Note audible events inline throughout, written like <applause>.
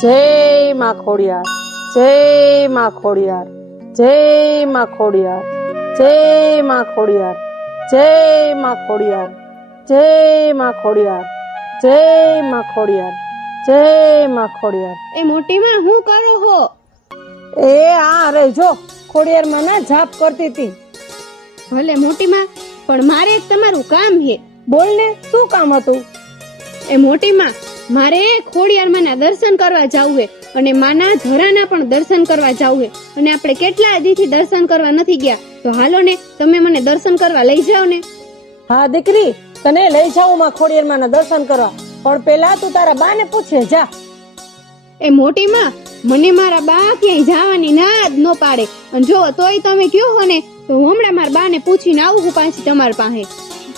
જય માં ખોડિયાર જય માં ખોડિયાર જય માં ખોડિયાર જય માં ખોડિયાર જય માં ખોડિયાર જય માં ખોડિયાર જય માં ખોડિયાર જય માં ખોડિયાર. એ મોટી માં હું કરું હો? એ આ રે જો ખોડિયાર માં ના જાપ કરતી હતી. ભલે મોટી માં પણ મારે તમારું કામ છે બોલ ને શું કામ હતું? એ મોટી માં મારે ખોડિયાર માના દર્શન કરવા જવું છે અને માના ધરાના પણ દર્શન કરવા જવું છે અને આપણે કેટલા દીથી દર્શન કરવા નથી ગયા? તો હાલો ને તમે મને દર્શન કરવા લઈ જાઓ ને. હા દીકરી તને લઈ જાઉં માં ખોડિયાર માં ના દર્શન કરવા. પણ પેલા તું તારા બા ને પૂછે જા. એ મોટી માં મને મારા બા ક્યાંય જવાની ના જ ન પાડે. અને જો તોય તમે કયો હો ને તો હમણાં મારા બા ને પૂછીને આવું હું પાછી તમારી પાસે.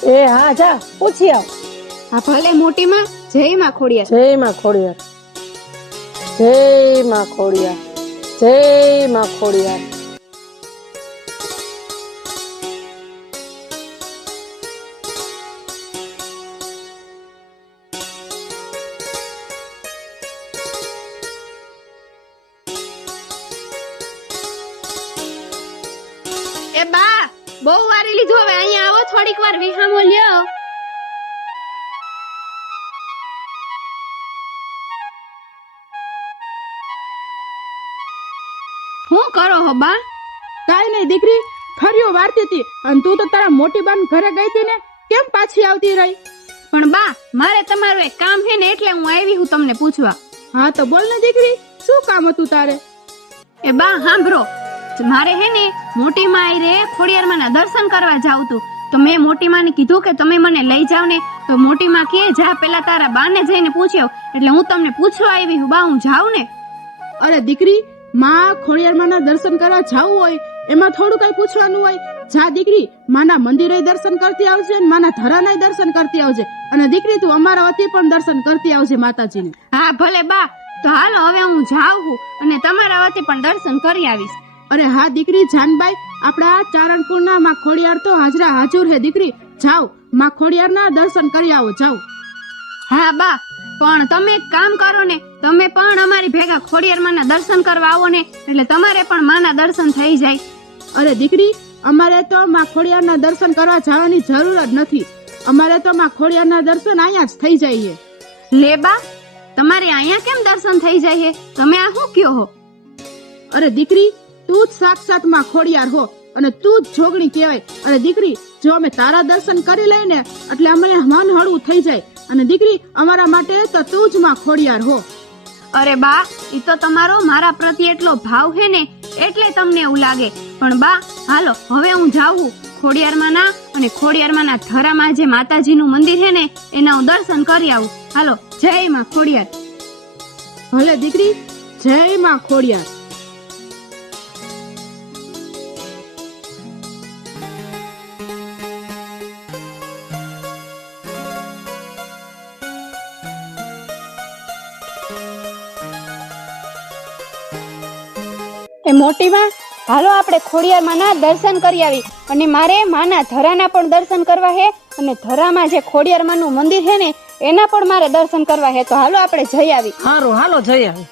એ હા જા પૂછી આવ. હા ભલે મોટી માં જય માં ખોડિયાર. જય માં ખોડિયાર. જય માં ખોડિયાર. જય માં ખોડિયાર. એ બા બહુ વારી લીધું હવે અહીંયા આવો થોડીક વાર વિહામો લ્યો. શું કરો હો બા? કાઈ નહીં દીકરી. ફર્યો વારતી હતી. અને તું તો તારા મોટી બાન ઘરે ગઈ હતી ને કેમ પાછી આવતી રહી? પણ બા મારે તમારું એક કામ છે ને એટલે હું આવી હું તમને પૂછવા. હા તો બોલ ને દીકરી. શું કામ હતું તારે? એ બા સાંભળો મારે હે ને મોટી માં રે ખોડિયાર ના દર્શન કરવા જાવ તું તો મેં મોટી માને કીધું કે તમે મને લઈ જાવ ને તો મોટી માં કે જા પેલા તારા બાને જઈને પૂછ્યો એટલે હું તમને પૂછવા આવી હું બા હું જાઉં ને? અરે દીકરી માં ખોડિયાર માના દર્શન કરવા જાવું હોય એમાં થોડું કઈ પૂછવાનું હોય. જા દીકરી માના મંદિરે દર્શન કરતી આવજે અને માના ધરાના દર્શન કરતી આવજે. અને દીકરી તું અમારા વતી પણ દર્શન કરતી આવજે માતાજીને. હા ભલે બા. તો હાલો હવે હું જાઉં છું અને તમારા વતી પણ દર્શન કરી આવીશ. અરે હા દીકરી જાનબાઈ આપણા ચારણપુરના માં ખોડિયાર તો હાજરા હાજર હે દીકરી. જાઓ માં ખોડિયારના દર્શન કરી આવો જાઓ. હા બા. પણ તમે એક કામ કરો ને તમે પણ અમારી ભેગા ખોડિયાર માના દર્શન કરવા આવો ને એટલે તમારે પણ માના દર્શન થઈ જાય. અરે દીકરી અમારે તો માં ખોડિયારના દર્શન કરવા જવાની જરૂર જ નથી. અમારે તો માં ખોડિયારના દર્શન અહીંયા જ થઈ જાય છે લે તમારે અહીંયા કેમ દર્શન થઈ જાય છે તમે આ શું કયો હો? અરે દીકરી તું જ સાક્ષાતમાં ખોડિયાર હો અને તું જ જોગણી કહેવાય. અને દીકરી જો અમે તારા દર્શન કરી લઈને એટલે અમને મન હળવું થઈ જાય. અને દીકરી અમારા માટે તો તું જ માં ખોડિયાર હો. અરે બા એ તો તમારો મારા પ્રત્યે એટલો ભાવ છે ને, એટલે તમને એવું લાગે. પણ બા, હાલો, હવે હું જાઉં. ખોડિયારમાંના અને ખોડિયારમાંના ધરામાં જે માતાજીનું મંદિર છે ને, એના હું દર્શન કરી આવું. હાલો, જય માં ખોડિયાર. ભલે દીકરી, જય માં ખોડિયાર. એ મોટી માં હાલો આપણે ખોડિયાર માના દર્શન કરી આવી. અને મારે માના ધરાના પણ દર્શન કરવા છે અને ધરામાં જે ખોડિયાર માનું મંદિર છે ને, એના પણ મારે દર્શન કરવા છે તો હાલો આપણે જઈ આવી. હારું, હાલો જઈ આવે.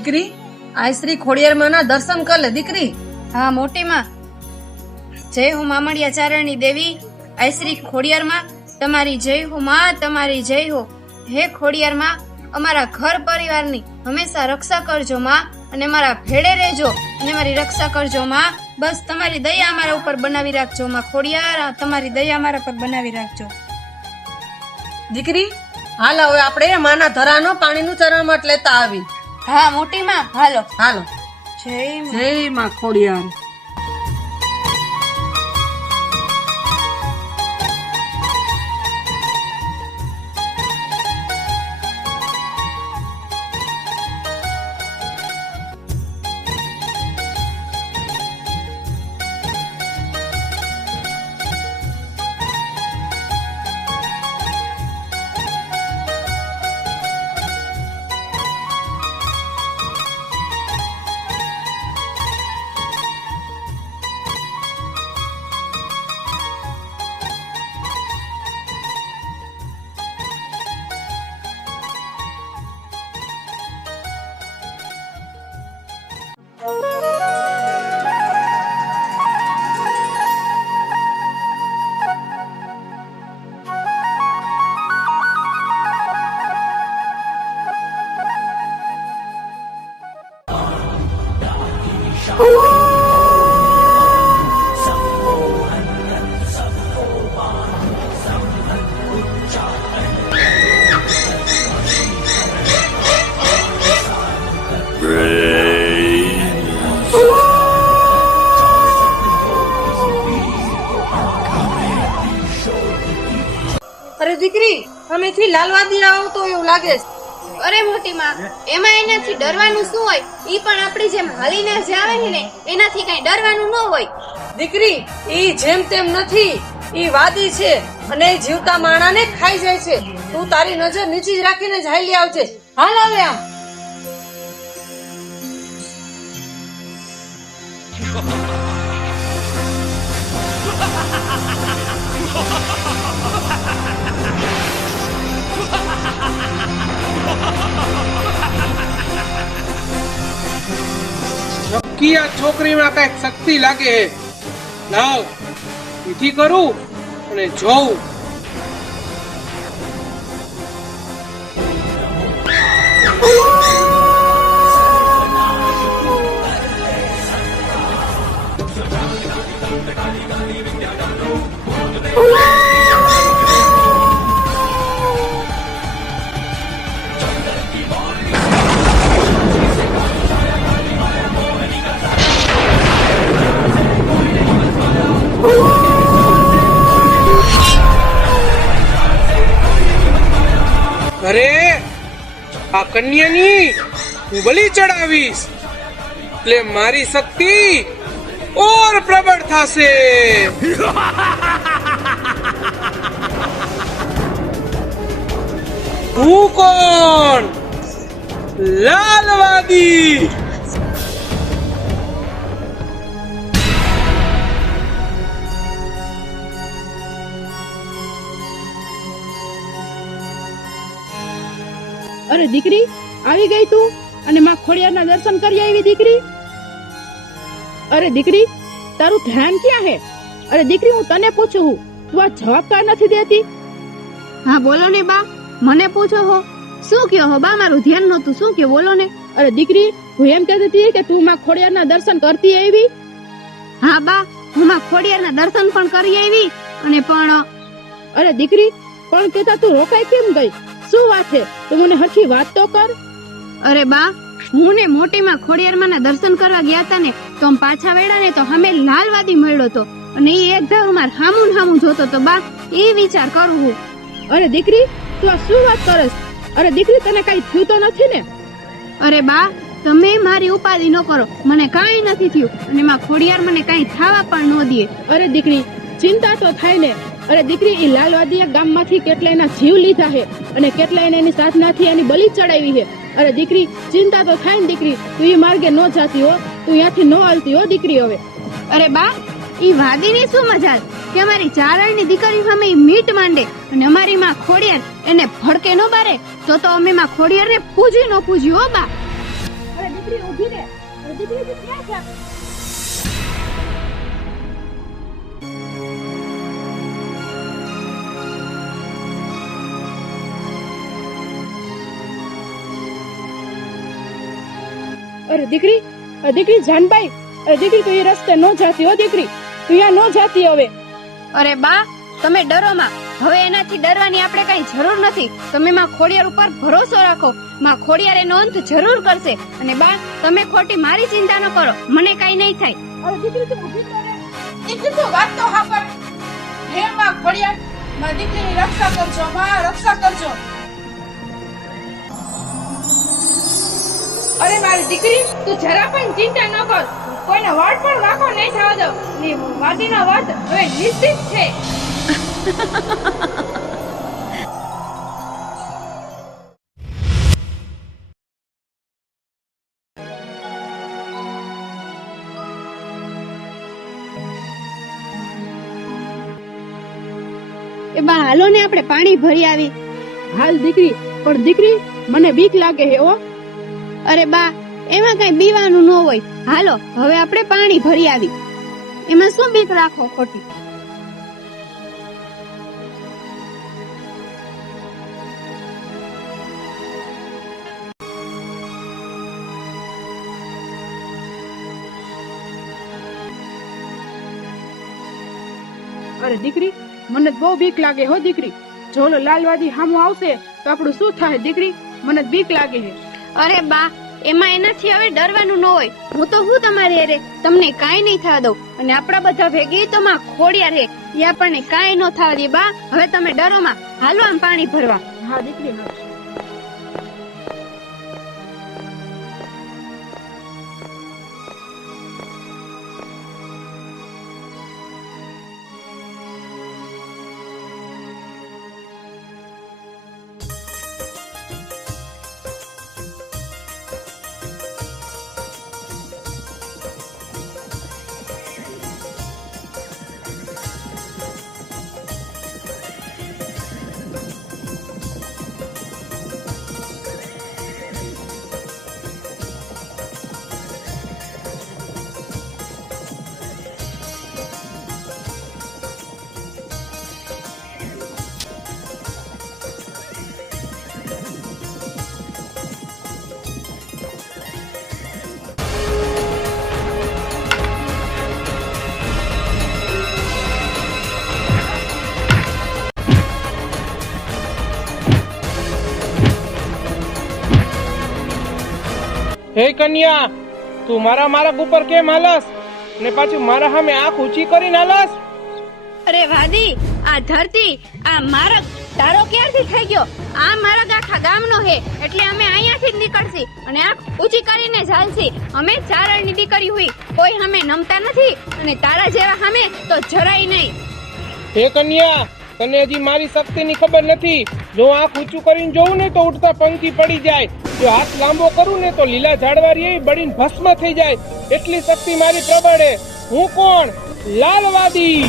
દીકરી? આ શ્રી ખોડિયારમાંના દર્શન કર લે દીકરી. હા મોટી માં જય હો મામડિયા ચારણની દેવી. આઈ શ્રી ખોડિયારમાં તમારી જય હો માં તમારી જય હો. હે ખોડિયારમાં અમારા ઘર પરિવારની હંમેશા રક્ષા કરજો માં અને મારા ભેડે રહેજો અને મારી રક્ષા કરજો માં. બસ તમારી દયા અમારા ઉપર બનાવી રાખજો માં ખોડિયાર તમારી દયા અમારા પર બનાવી રાખજો. દીકરી હાલ હવે આપણે માના ધરાનો પાણીનું ચરણમઠ લેતા આવી. હા મોટી માં હાલો. હાલો. જય. જય માં ખોડિયાર. અરે દીકરી અમેથી લાલવાદી આવો તો એવું લાગે છે. માં એમાં એનાથી ડરવાનું શું હોય? ઈ પણ આપણી જેમ હાલીને જ આવે ને, એનાથી કઈ ડરવાનું ન હોય. દીકરી, ઈ જેમ તેમ નથી. ઈ વાદી છે અને ઈ જીવતા માણાને ખાઈ જાય છે. તું તારી નજર નીચી જ રાખીને જ હાલી આવજે. હાલ આવે આમ. નક્કી આ છોકરીમાં કંઈક શક્તિ લાગે લાવ વિધિ કરું અને જોઉં. અરે, આ કન્યાની હું બલી ચડાવીશ. એટલે મારી શક્તિ ઓર પ્રબળ થશે. હું કોણ? લાલવાદી. અરે દીકરી આવી ગઈ તું અને માં ખોડિયારના દર્શન કરી આવી દીકરી? અરે દીકરી તારું ધ્યાન ક્યાં હે? અરે દીકરી હું તને પૂછું છું તું આ જવાબ કા નથી દેતી? હા બોલો ને બા મને પૂછો હો શું કયો હો? બા મારું ધ્યાન નહોતું શું કયો? બોલો ને. અરે દીકરી હું એમ કહેતી હતી કે તું માં ખોડિયારના દર્શન કરતી આવી? હા બા હું માં ખોડિયારના દર્શન પણ કરી આવી અને પણ અરે દીકરી પણ કેતા તું રોકાઈ કેમ ગઈ? શું વાત છે? તું મને હરખી વાત તો કર. અરે બા હું ને મોટીમાં ખોડિયારમાં દર્શન કરવા ગયા હતા ને તો આમ પાછા વેડા ને તો હમે લાલવાદી મળ્યો તો. અને એ એક ધારું માર હામું હામું જોતો તો બા એ વિચાર કરું હું. અરે દીકરી તું આ શું વાત કરસ? અરે દીકરી તને કઈ થયું તો નથી ને? અરે બા તમે મારી ઉપાધિ ન કરો. મને કાંઈ નથી થયું. અને માં ખોડિયાર મને કાંઈ થાવા પણ ન દે. અરે દીકરી ચિંતા તો થાય ને. અરે દીકરી એ લાલવાદીએ ગામમાંથી કેટલા એના જીવ લીધા છે અને કેટલા એને એની સાધનાથી એની બલિ ચડાવી છે. અરે દીકરી ચિંતા તો થાય ને દીકરી તું એ માર્ગે ન જાતી હો તું ત્યાંથી ન હાલતી હો દીકરી હવે. અરે બા ઈ વાદીની શું મજા કે અમારી ચારણની દીકરી સામે મીટ માંડે અને અમારી માં ખોડિયાર એને ભડકે ન બારે તો તો અમે માં ખોડિયારને પૂજી ન પૂજી હો બા. અરે દીકરી ઊભી રે. દીકરી તું ક્યાં છે? અરે દીકરી દીકરી જાનબાઈ દીકરી તું એ રસ્તે નો જાતી હો દીકરી તું અહીંયા નો જાતી હવે. અરે બા તમે ડરો માં હવે એનાથી ડરવાની આપણે કઈ જરૂર નથી. તમે માં ખોડિયાર ઉપર ભરોસો રાખો. માં ખોડિયાર એનો અંત જરૂર કરશે. અને બા તમે ખોટી મારી ચિંતા ન કરો. મને કઈ નહીં થાય. અરે દીકરી તું ઊભી તો દીકરી તું વાત તો સાંભળ. હે માં ખોડિયાર માં દીકરીની રક્ષા કરજો માં રક્ષા કરજો. અરે મારી દીકરી, તું જરા પણ ચિંતા ન કર. કોઈને વાળ પણ વાંકો નહીં થવા દો. ની વાદીનો વાત હવે નિશ્ચિત છે. એ બા હાલો ને આપણે પાણી ભરી આવી. હાલ દીકરી, પણ દીકરી, મને બીક લાગે હે ઓ અરે બા એમાં કઈ બીવાનું ન હોય. હાલો હવે આપણે પાણી ભરી આવી. એમાં શું બીક રાખો ખોટી? અરે દીકરી મને બહુ બીક લાગે હો દીકરી. જો લાલવાદી હામો આવશે તો આપણું શું થાય દીકરી? મને બીક લાગે છે અરે બા એમાં એનાથી હવે ડરવાનું ન હોય. હું તો હું તમારી અરે તમને કાંઈ નહીં થવા દઉં. અને આપણા બધા ભેગી તો માં ખોડિયા રે એ આપણને કાંઈ ન થવા દે બા. હવે તમે ડરો માં હાલો આમ પાણી ભરવા. હા, દીકરી હે કન્યા તું મારા માર્ગ ઉપર કેમ હાલસ? ને પાછું મારા સામે આંખ ઊંચી કરીને હાલસ? અરે વાદી આ ધરતી આ મારક તારો ક્યારથી થઈ ગયો? આ મારક આખા ગામનો હે એટલે અમે અહીંયાથી જ નીકળશી અને આંખ ઊંચી કરીને ચાલશી અમે ચારણની દીકરી હોય કોઈ અમે નમતા નથી અને તારા જેવા અમે તો જરાય નહીં. હે કન્યા તને હજી મારી શક્તિની ખબર નથી. જો આંખ ઊંચું કરીને જોઉં ને તો ઉડતા પંખી પડી જાય. જો હાથ લાંબો કરું ને તો લીલા ઝાડવારી એ બળીને ભસ્મ થઈ જાય. એટલી શક્તિ મારી પ્રબળે. હું કોણ? લાલવાદી.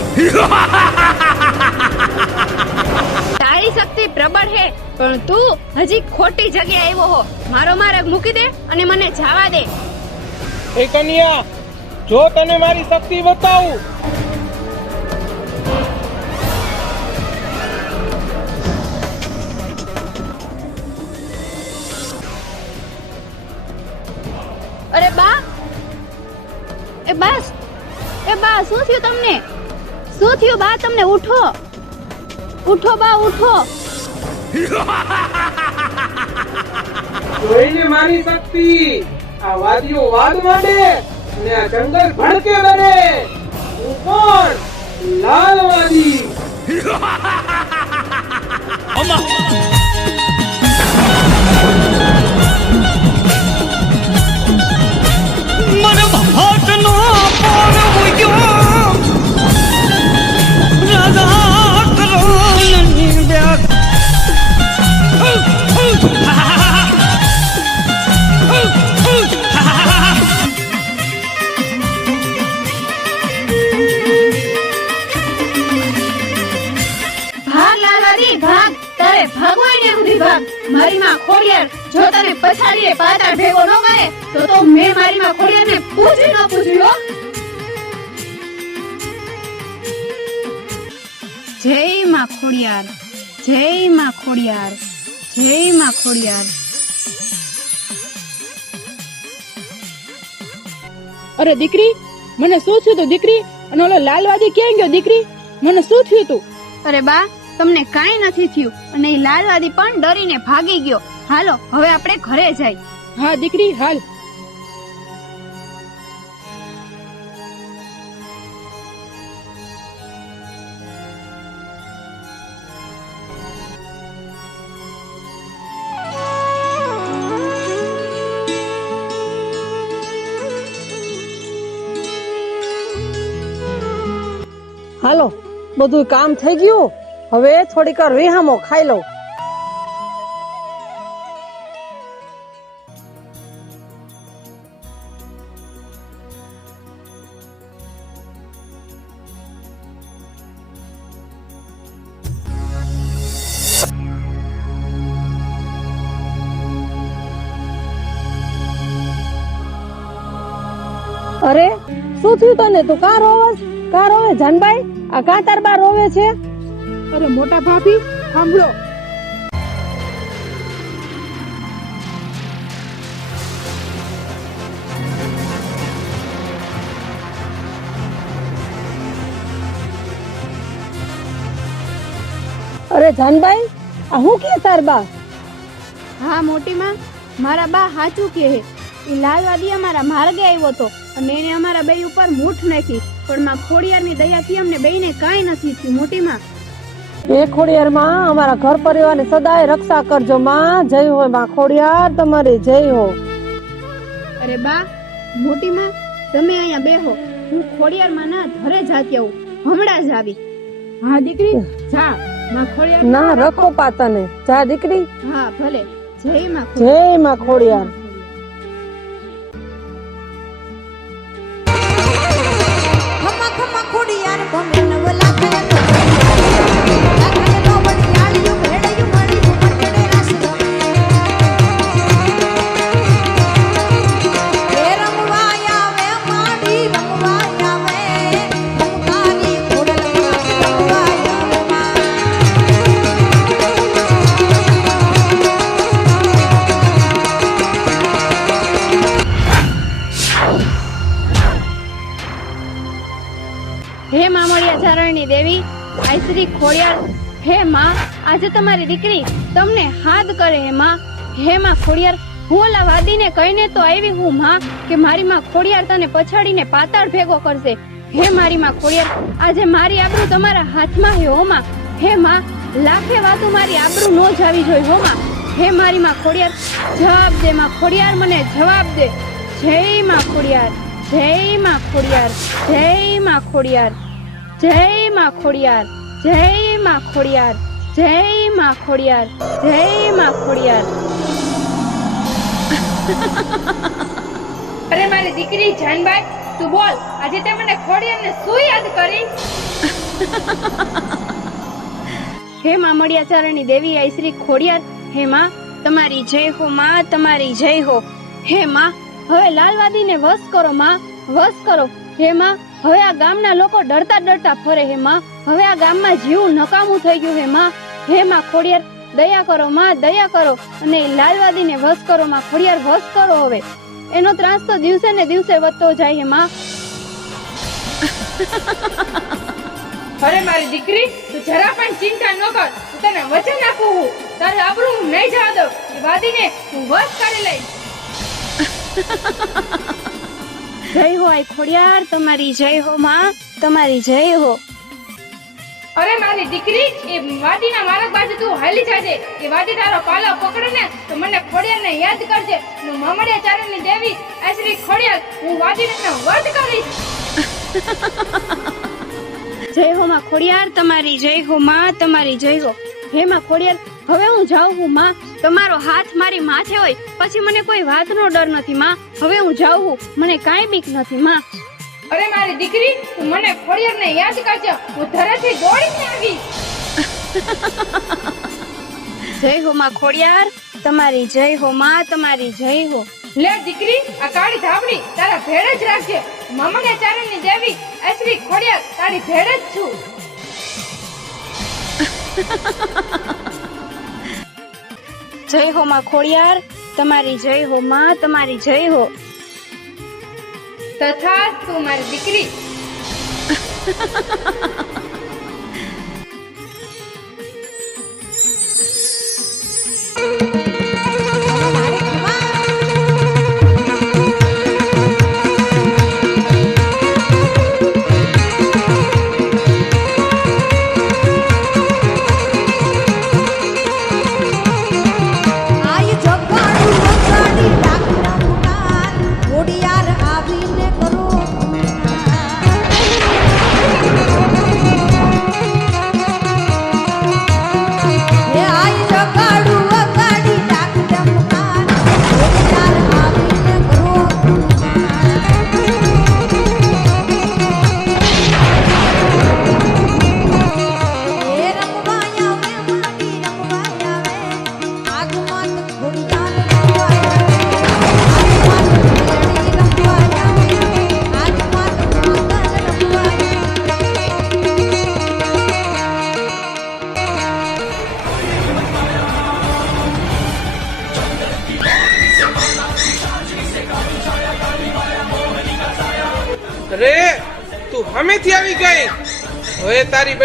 તારી શક્તિ પ્રબળ હે પણ તું હજી ખોટી જગ્યાએ આવ્યો હો. મારો માર્ગ મૂકી દે અને મને જવા દે. એ કન્યા જો તને મારી શક્તિ બતાવું શું થયું તમને? શું થયું બા તમને? ઉઠો. ઉઠો બા ઉઠો. જોઈને મારી શક્તિ? આ વાદીઓ વાદ માંડે ને આ જંગલ ભડકે બને. હું કોણ? લાલવાદી ભાગ લાલવાદી ભાગ તારે ભાગવાય ને સુધી ભાગ મારી માં ખોડિયાર. જો તને પછાડીએ પાતાળ ભેગો ન કરે તો તો મેં મારી માં ખોડિયારને પૂછ ન પૂછ્યો જય માં ખોડિયાર જય માં ખોડિયાર જય માં ખોડિયાર. અરે દીકરી મને શું થયું તું દીકરી? અને ઓલો લાલવાદી ક્યાં ગયો દીકરી? મને શું થયું તું? અરે બા તમને કાંઈ નથી થયું. અને લાલવાદી પણ ડરીને ભાગી ગયો. હાલો, હવે આપણે ઘરે જાય હા, દીકરી, હાલ. હાલો, બધું કામ થઈ ગયું? હવે થોડીક વાર વિહામો ખાઈ લઉં. અરે, શું થયું તને? તું કા રોવે? કા રોવે? જાનભાઈ, આ કા તાર બા રોવે છે? અરે મોટા ભાભી સાંભળો. અરે જાનભાઈ આ હું કે તાર બા? હા મોટી માં મારા બા હાચું કે હે ઈ લાલવાદી અમારા માર્ગે આવ્યો તો અને એને અમારા બે ઉપર મૂઠ નાખી. પણ માં ખોડિયારની દયાથી અમને બેયને કાંઈ નથી થયું મોટી માં. એ ખોડિયાર માં અમારા ઘર પરિવારની સદાય રક્ષા કરજો માં. જય હો માં ખોડિયાર તમારી જય હો. અરે બા મોટી માં તમે અહીંયા બેહો. હું ખોડિયાર માં ના ઘરે જાતી આવું. હમણાં જ આવી. હા દીકરી જા. માં ખોડિયાર ના રખો પાતાને. જા દીકરી. હા ભલે. જય માં જય માં ખોડિયાર. ચારણની દેવી, આઈશ્રી ખોડિયાર હે માં, આજે તમારી દીકરી તમને હાથ કરે હે માં. હે માં ખોડિયાર હું ઓલા વાદીને કહીને તો આવી હું માં કે મારી માં ખોડિયાર તને પછાડીને પાતાળ ભેગો કરશે. હે મારી માં ખોડિયાર આજે મારી આબરૂ તમારા હાથમાં હે હો માં. હે માં, લાખે વાતો મારી આબરૂ નો જાવી જોઈ હો માં. હે મારી માં ખોડિયાર જવાબ દે માં ખોડિયાર મને જવાબ દે. જય માં ખોડિયાર જય માં ખોડિયાર જય માં ખોડિયાર જય માં ખોડિયાર જય માં ખોડિયાર જય માં ખોડિયાર જય માં ખોડિયાર અરે મારી દીકરી જાનબાઈ તું બોલ આજે તે મને ખોડિયારને શું યાદ કરી? હે માં મળિયાચારણી દેવી આઈ શ્રી ખોડિયાર હે માં તમારી જય હો માં તમારી જય હો. હે માં હવે લાલવાદીને વશ કરો માં વશ કરો. હે માં હવે આ ગામના લોકો ડરતા ડરતા ફરે હે માં. હવે આ ગામમાં જીવ નકામું થઈ ગયું હે માં. હે માં ખોડિયાર, દયા કરો માં, દયા કરો. અને લાલવાદીને વશ કરો માં. ખોડિયાર, વશ કરો હવે. એનો ત્રાસ તો દિવસે ને દિવસે વધતો જાય હે માં. અરે મારી દીકરી, તું જરા પણ ચિંતા ન કર. હું તને વચન આપું છું. તારે આબરૂ હું નહીં જવા દઉં. વાદીને હું વશ કરી લઈશ. જય હો આઈ ખોડિયાર તમારી જય હો માં તમારી જય હો. અરે મારી દીકરી એ વાદીના માર્ગ બાજુ તું હાલી જાજે. એ વાદી તારો પાલો પકડે ને તો મને ખોડિયારને યાદ કરજે. હું મામડિયા ચારણની દેવી આ શ્રી ખોડિયાર હું વાદીને વધ કરીશ. જય હો માં ખોડિયાર તમારી જય હો માં તમારી જય હો. હે માં ખોડિયાર હવે હું જાઉં હું માં. તમારો હાથ મારી માથે હોય પછી મને કોઈ વાતનો ડર નથી માં. હવે હું જાઉં હું. મને કાંઈ બીક નથી માં. અરે મારી દીકરી તું મને ખોડિયારને યાદ કરજે. હું ધરેથી દોડીને આવી. <laughs> જય હો માં ખોડિયાર. તમારી જય હો માં તમારી જય હો. લે દીકરી આ કાળી ધાબડી તારા ભેડ જ રાખજે. મામાને ચારણની દેવી અશ્રી ખોડિયાર તારી ભેડ જ છું. <laughs> જય હો માં ખોડિયાર, તમારી જય હો માં, તમારી જય હો. તથા તું મારી દીકરી. <laughs>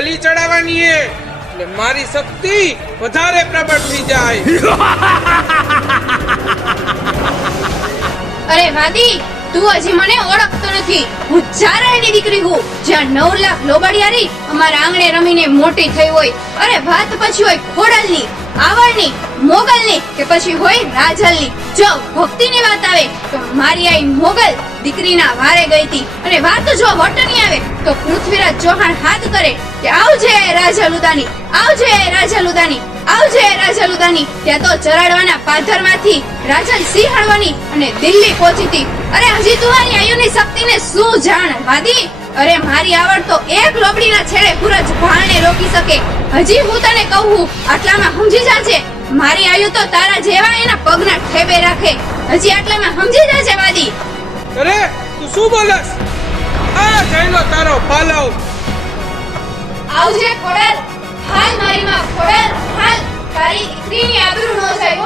બલી ચડાવવાની એટલે મારી શક્તિ વધારે પ્રબળ થઈ જાય. અરે વાદી, તું હજી મને ઓળખતો નથી. હું ચારણની દીકરી હું જ્યાં નવ લાખ લોબડિયારી અમારા આંગણે રમીને મોટી થઈ હોય. અરે વાત પછી હોય ખોડલની, આવળની, મોગલની કે પછી હોય રાજલની. જો ભક્તિની વાત આવે, તો મારી આઈ મોગલ દીકરીના વારે ગઈ હતી. અને વાત જો વટની આવે, તો પૃથ્વીરાજ ચૌહાણ હાથ કરે. કે આવજે રાજલુદાની આવજે રાજલુદાની આવજે રાજલુદાની ત્યાં તો ચરાડવાના પાધરમાંથી રાજલ સિંહણવાની અને દિલ્હી પહોંચી અરે હજી તું આની આયુની શક્તિને શું જાણ, વાદી? અરે મારી આવડ તો એક લોબડીના છેડે પૂરજ ભાણને રોકી શકે. હજી હું તને કહું આટલામાં સમજી જાજે. મારી આયુ તો તારા જેવા એના પગના ઠેબે રાખે. હજી આટલામાં સમજી જાજે, વાદી. અરે, તું શું બોલસ? આ જઈનો તારો પાલવ આવજે ખોડલ હાલ મારી માં હાલ તારી દીકરીની આબરૂ નો જાય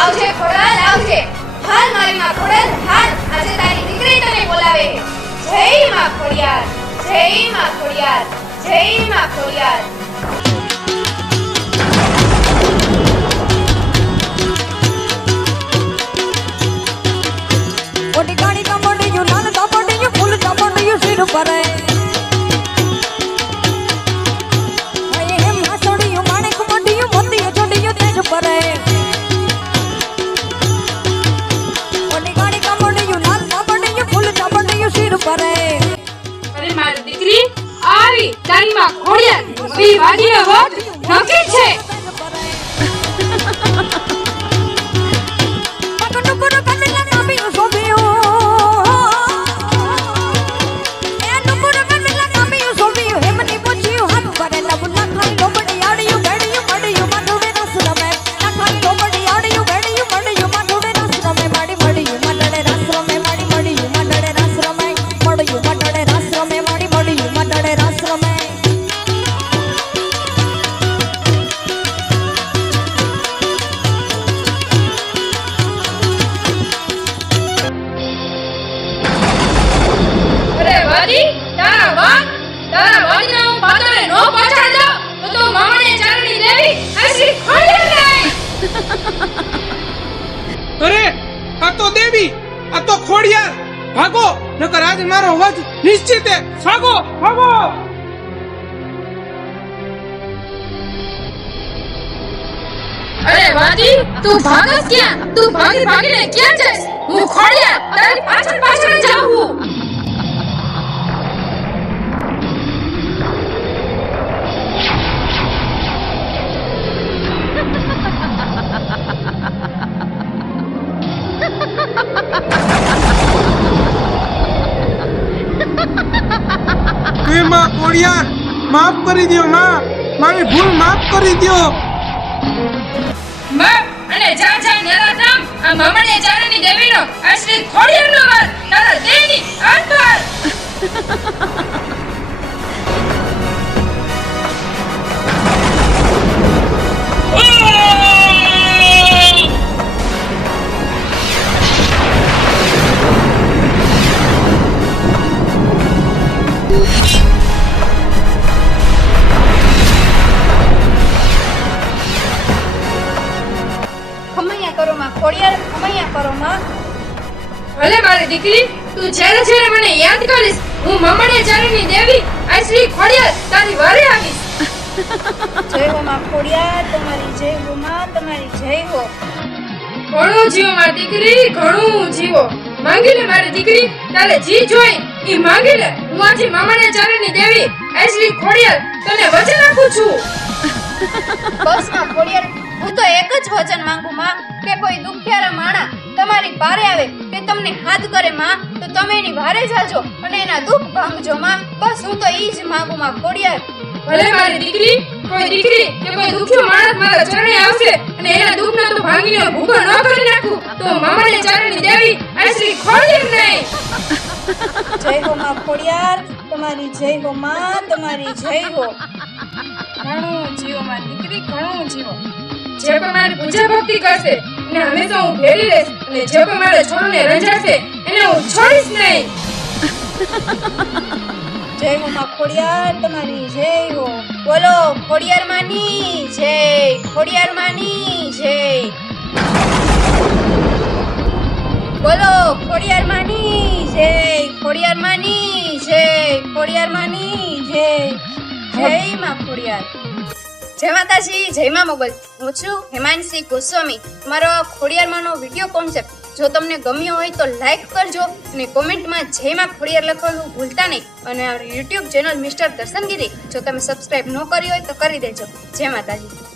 આવજે ખોડલ આવજે હાલ મારી માં હાલ આજે તારી દીકરી તને બોલાવે. જય માં ખોડિયાર, જય માં ખોડિયાર, જય માં ખોડિયાર. માં ખોડિયાર માફ કરી દો માં મારી ભૂલ માફ કરી દો માં અને જા જા નરાધામ આ મામણે ચારણની દેવીનો આ શ્રી ખોડિયારનો વાર તારા દેહની Thank ખમૈયા ખોડિયાર ભલે મારી દીકરી તું જ્યારે જ્યારે મને યાદ કરીશ હું મામણે ચારણની દેવી આ શ્રી ખોડિયાર તારી વારે આવીશ. જય હો માં ખોડિયાર તમારી જય હો માં તમારી જય હો. ઘણું જીવો મારી દીકરી ઘણું જીવો. માંગી લે મારી દીકરી તારે જી જોઈ ઈ માંગી લે. હું આજે મામાને ચારણની દેવી શ્રી ખોડિયાર તને વચન આપું છું. બસમાં ખોડિયાર હું તો એક જ વચન માંગુ માં. કે કોઈ દુખિયારા માણા તમારી પારે આવે કે તમને હાથ કરે માં તો તમે એની ભારે જાજો અને એના દુઃખ ભાંગજો માં. બસ હું તો ઈ જ માંગુ માં ખોડિયાર ભલે મારી દીકરી કોઈ દીકરી કે કોઈ દુખ્યો માણસ મારા ચરણે આવશે અને એના દુઃખને તો ભાંગીને ભૂખો ન કરી નાખું તો મામાને ચારણની દેવી આ શ્રી ખોડિયાર નહીં જય હો માં ખોડિયાર તમારી જય હો માં તમારી જય હો. ઘણું જીવો માં દીકરી ઘણું જીવો. જે કોઈ મારી પૂજા ભક્તિ કરશે, એને હંમેશા હું ભેરી રહીશ અને જે કોઈ મારા છોડને રંજાશે, એને હું છોડીશ નહીં. <laughs> જય હો માં ખોડિયાર તમારી, જય હો. બોલો, ખોડિયાર માની, જય. ખોડિયાર માની, જય. બોલો, ખોડિયાર માની, જય. ખોડિયાર માની, જય. ખોડિયાર માની, જય. જય માં ખોડિયાર. જય માતાજી, જય માં મોગલ હું છું હેમાંશી ગોસ્વામી. મારો ખોડિયારમાંનો વીડિયો કોન્સેપ્ટ જો તમને ગમ્યો હોય તો લાઈક કરજો અને કોમેન્ટમાં જય માં ખોડિયાર લખવાનું ભૂલતા નહીં અને યુટ્યુબ ચેનલ મિસ્ટર દર્શનગીરી. જો તમે સબસ્ક્રાઇબ ન કરી હોય તો કરી દેજો. જય માતાજી.